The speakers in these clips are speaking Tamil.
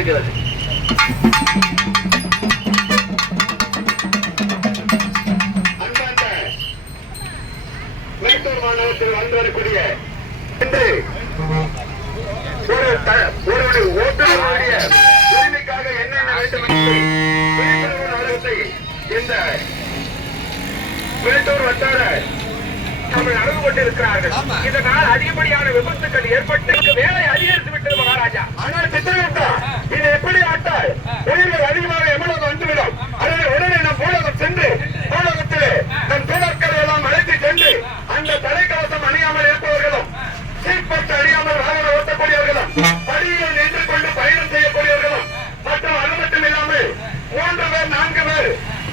இருக்கிறது. மேட்டூர் மாநகரத்தில் வாழ்ந்து வரக்கூடிய ஒரு ஓட்டுநருடைய உரிமைக்காக என்னென்ன வேண்டும் என்று இந்த மேட்டூர் வட்டார நடந்து கொண்டிருக்கிறார்கள். இதனால் அதிகப்படியான விபத்துக்கள் ஏற்பட்டு வேலை அதிகரித்து விட்டது மகாராஜா. ஆனால் திட்டமிட்டால் இது எப்படி ஆட்டால் உயிர்கள் அதிகமாக எவ்வளவு வந்துவிடும். அதனை உடனே நம் ஊடகம் சென்று ஊடகத்திலே நம் தோழர்கள் எல்லாம் அழைத்து சென்று அந்த தலைக்கவசம் அணியாமல் இருப்பவர்களும் சீட்பட்டு அணியாமல் வாகனம் ஓட்டக்கூடியவர்களும் படியில் நின்று கொண்டு பயணம் செய்யக்கூடியவர்களும் மற்றும் அது மட்டும் இல்லாமல் 3 பேர் 4 பேர்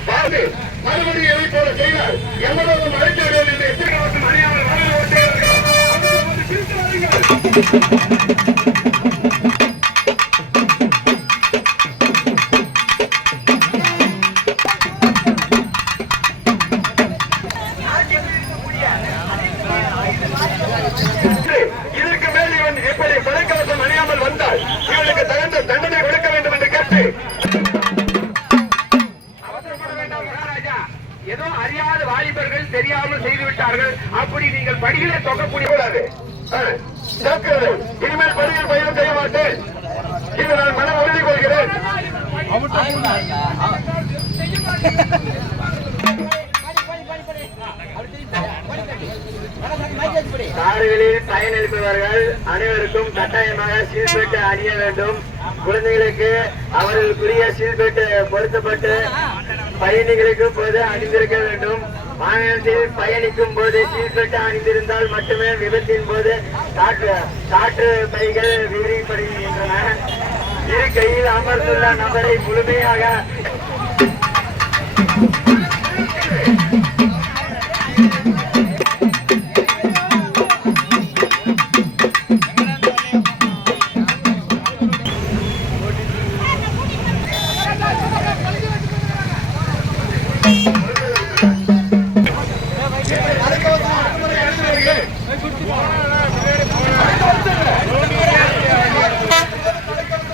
வாழ்ந்து மறுபடியும் எதை போல செய்தால் எவ்வளவு அழைத்து விடுவோம் என்று எச்சரிக்கை அணியாமல் வாகனம் ஓட்டுகிறார்கள். இதற்கு மேல் இவன் எப்படி தலைக்கவசம் அணியாமல் வந்தால் இவனுக்கு தகுந்த தண்டனை கொடுக்க வேண்டும் என்று கேட்டு அவசரப்பட வேண்டாம் மகாராஜா. ஏதோ அறியாத வாலிபர்கள் தெரியாமல் செய்துவிட்டார்கள். அப்படி நீங்கள் படிகளை தொகக்கூடிய கூடாது. இனிமேல் படிகள் பயணம் செய்ய மாட்டேன். இது நான் மன உறுதி கொள்கிறேன். கார்களில் பயனளிப்பவர்கள் அனைவருக்கும் கட்டாயமாக சீட் பெல்ட் அணிய வேண்டும். குழந்தைகளுக்கு அவர்களுக்குரிய சீட் பெல்ட் பொருத்தப்பட்டு பயணிகளுக்கு போது அணிந்திருக்க வேண்டும். வாகனத்தில் பயணிக்கும் போது சீட் பெல்ட் அணிந்திருந்தால் மட்டுமே விபத்தின் போது காற்று பைகள் விரிவடைகின்றன. இரு கையில் அமர்ந்துள்ள நபரை முழுமையாக